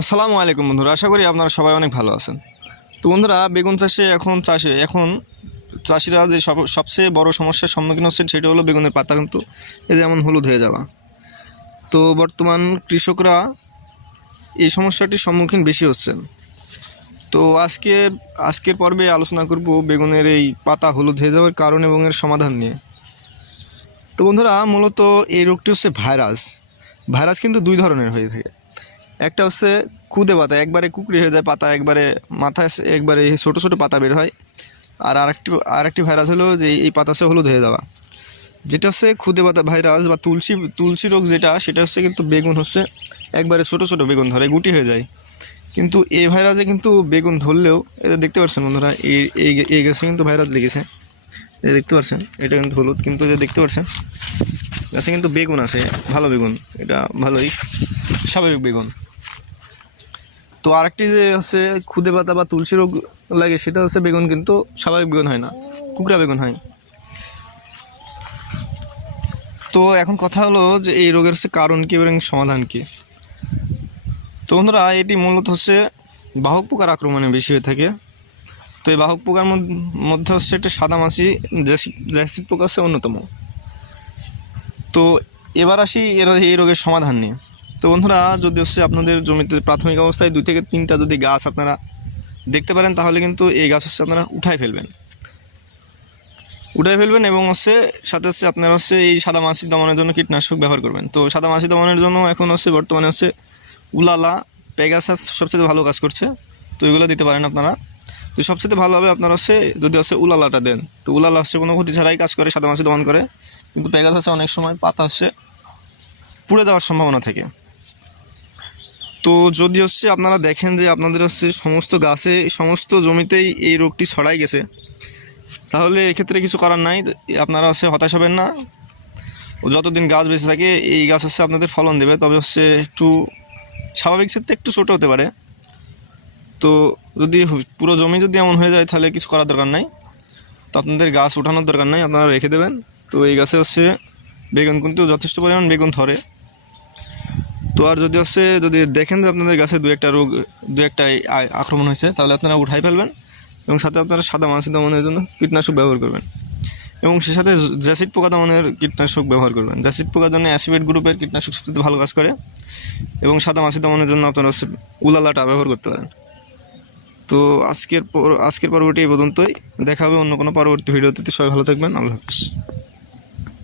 আসসালামু আলাইকুম বন্ধুরা, আশা করি আপনারা সবাই অনেক ভালো আছেন। তো বন্ধুরা, বেগুন চাষে এখন চাষিরা যে সবচেয়ে বড় সমস্যার সম্মুখীন হচ্ছে সেটা হলো বেগুনের পাতা কিন্তু যেমন হলুদ হয়ে যাওয়া। তো বর্তমান কৃষকরা এই সমস্যাটির সম্মুখীন বেশি হচ্ছেন। তো আজকের পর্বে আলোচনা করব বেগুনের এই পাতা হলুদ হয়ে যাওয়ার কারণ এবং এর সমাধান নিয়ে। তো বন্ধুরা, মূলত এই রোগটি হচ্ছে ভাইরাস কিন্তু দুই ধরনের হয়ে থাকে। একটা হচ্ছে খুদে পাতা, একবারে কুকড়ি হয়ে যায় পাতা, একবারে মাথায় একবারে ছোটো ছোটো পাতা বের হয়। আর আরেকটি ভাইরাস হলো যে এই পাতাতে হলুদ হয়ে যাওয়া, যেটা হচ্ছে খুদে পাতা ভাইরাস বা তুলসী রোগ, সেটা হচ্ছে কিন্তু বেগুন হচ্ছে একবারে ছোটো ছোটো বেগুন ধরে গুটি হয়ে যায়। কিন্তু এই ভাইরাসে কিন্তু বেগুন ধরলেও এটা দেখতে পাচ্ছেন বন্ধুরা, এই গাছে কিন্তু ভাইরাস লেগেছে, এটা দেখতে পাচ্ছেন, এটা কিন্তু হলুদ, কিন্তু এটা দেখতে পাচ্ছেন গাছে কিন্তু বেগুন আছে, ভালো বেগুন, এটা ভালোই স্বাভাবিক বেগুন। তো আরেকটি যে হচ্ছে খুদে পাতা বা তুলসী রোগ লাগে, সেটা হচ্ছে বেগুন কিন্তু স্বাভাবিক বেগুন হয় না, কুকড়া বেগুন হয়। তো এখন কথা হলো যে এই রোগের হচ্ছে কারণ কী এবং সমাধান কী। তো বন্ধুরা, এটি মূলত হচ্ছে বাহক পোকার আক্রমণে বেশি হয়ে থাকে। তো এই বাহক পোকার মধ্যে হচ্ছে একটা সাদামাছি জ্যাসিড পোকা হচ্ছে অন্যতম। তো এবার আসি এই রোগের সমাধান নিয়ে। তো বন্ধুরা, যদি হচ্ছে আপনাদের জমিতে প্রাথমিক অবস্থায় 2 থেকে 3টা যদি গাছ আপনারা দেখতে পারেন, তাহলে কিন্তু এই গাছ হচ্ছে আপনারা উঠায় ফেলবেন এবং হচ্ছে সাথে হচ্ছে আপনারা হচ্ছে এই সাদা মাছি দমনের জন্য কীটনাশক ব্যবহার করবেন। তো সাদা মাছি দমনের জন্য এখন হচ্ছে বর্তমানে হচ্ছে উলালা, পেগাসাস সবচেয়ে ভালো কাজ করছে। তো এগুলো দিতে পারেন আপনারা। তো সবচেয়ে ভালো হবে আপনারা হচ্ছে যদি হচ্ছে উলালাটা দেন। তো উলালা হচ্ছে কোনো ক্ষতি ছাড়াই কাজ করে, সাদা মাছি দমন করে। কিন্তু পেগাসাসে অনেক সময় পাতা হচ্ছে পুড়ে যাওয়ার সম্ভাবনা থাকে। তো যদি হচ্ছে আপনারা দেখেন যে আপনাদের হচ্ছে সমস্ত জমিতেই এই রোগটি ছড়াই গেছে, তাহলে এক্ষেত্রে কিছু করার নাই, আপনারা হচ্ছে হতাশ হবেন না। যতদিন গাছ বেঁচে থাকে এই গাছ হচ্ছে আপনাদের ফলন দেবে, তবে হচ্ছে একটু স্বাভাবিক ক্ষেত্রে একটু ছোটো হতে পারে। তো যদি পুরো জমি যদি এমন হয়ে যায়, তাহলে কিছু করার দরকার নাই, তো আপনাদের গাছ উঠানোর দরকার নাই, আপনারা রেখে দেবেন। তো এই গাছে হচ্ছে বেগুন কিন্তু যথেষ্ট পরিমাণ বেগুন ধরে। তো আর যদি দেখেন যে আপনাদের গাছে দু একটা আক্রমণ হয়েছে, তাহলে আপনারা উঠাই ফেলবেন এবং সাথে আপনারা সাদা মাছি দমনের জন্য কীটনাশক ব্যবহার করবেন এবং সে সাথে জ্যাসিড পোকা দমনের কীটনাশক ব্যবহার করবেন। জ্যাসিড পোকার জন্য অ্যাসিবেট গ্রুপের কীটনাশক সবচেয়ে ভালো কাজ করে এবং সাদা মাছি দমনের জন্য আপনারা হচ্ছে উলালাটা ব্যবহার করতে পারেন। তো আজকের পর্বটি এই পর্যন্তই। দেখা হবে অন্য কোনো পরবর্তী ভিডিওতে। সবাই ভালো থাকবেন। আল্লাহ হাফিজ।